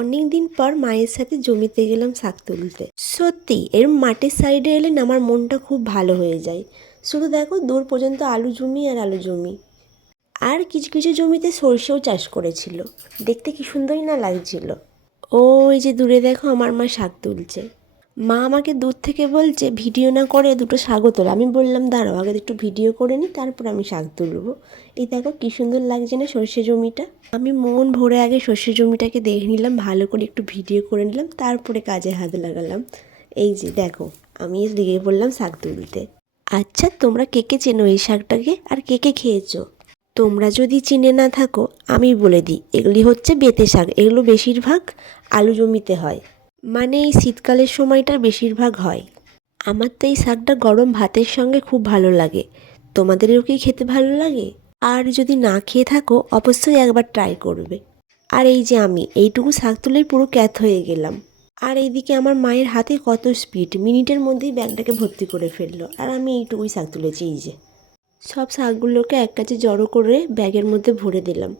অনেক দিন পর মায়ের সাথে জমিতে গেলাম শাক তুলতে। সত্যি এর মাঠের সাইডে এলে না আমার মনটা খুব ভালো হয়ে যায়। শুধু দেখো দূর পর্যন্ত আলু জমি আর আলু জমি। আর কিছু কিছু জমিতে সর্ষেও চাষ করেছিল। দেখতে কি সুন্দরই না লাগছিল। ওই যে দূরে দেখো আমার মা শাক তুলছে। মা আমাকে দূর থেকে বলছে ভিডিও না করে দুটো শাকও তোলা। আমি বললাম দাঁড়াও আগে একটু ভিডিও করে নিই, তারপর আমি শাক তুলবো। এই দেখো কি সুন্দর লাগছে না সর্ষে জমিটা। আমি মন ভরে আগে সর্ষে জমিটাকে দেখে নিলাম, ভালো করে একটু ভিডিও করে নিলাম, তারপরে কাজে হাত লাগালাম। এই যে দেখো আমি লেগে পড়লাম শাক তুলতে। আচ্ছা তোমরা কে কে চেনো এই শাকটাকে আর কে কে খেয়েছো? তোমরা যদি চিনে না থাকো আমি বলে দিই, এগুলি হচ্ছে বেঁতে শাক। এগুলো বেশিরভাগ আলু জমিতে হয়, মানে এই শীতকালের সময়টা বেশিরভাগ হয়। আমার তো এই শাকটা গরম ভাতের সঙ্গে খুব ভালো লাগে। তোমাদেরও কি খেতে ভালো লাগে? আর যদি না খেয়ে থাকো অবশ্যই একবার ট্রাই করবে। আর এই যে আমি এইটুকু শাক তুলেই পুরো ক্যাথ হয়ে গেলাম। আর এইদিকে আমার মায়ের হাতে কত স্পিড, মিনিটের মধ্যেই ব্যাগটাকে ভর্তি করে ফেললো। আর আমি এইটুকুই শাক তুলেছি। এই যে সব শাকগুলোকে এক কাছে জড়ো করে ব্যাগের মধ্যে ভরে দিলাম।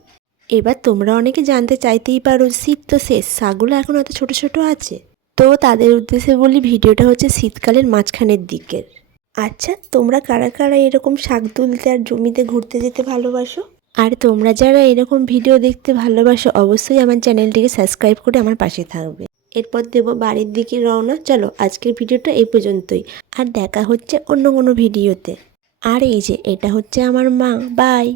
এবার তোমরা অনেকে জানতে চাইতেই পারো শীত তো শেষ, শাকগুলো এখন এত ছোট ছোট আছে। তো তাদের উদ্দেশ্যে বলি ভিডিওটা হচ্ছে শীতকালের মাঝখানের দিকের। আচ্ছা তোমরা কারা কারা এরকম শাক তুলতে আর জমিতে ঘুরতে যেতে ভালোবাসো? আর তোমরা যারা এরকম ভিডিও দেখতে ভালোবাসো অবশ্যই আমার চ্যানেলটিকে সাবস্ক্রাইব করে আমার পাশে থাকবে। এরপর দেবো বাড়ির দিকে রওনা। চলো আজকের ভিডিওটা এই পর্যন্তই, আর দেখা হচ্ছে অন্য কোনো ভিডিওতে। আর এই যে এটা হচ্ছে আমার মা। বাই।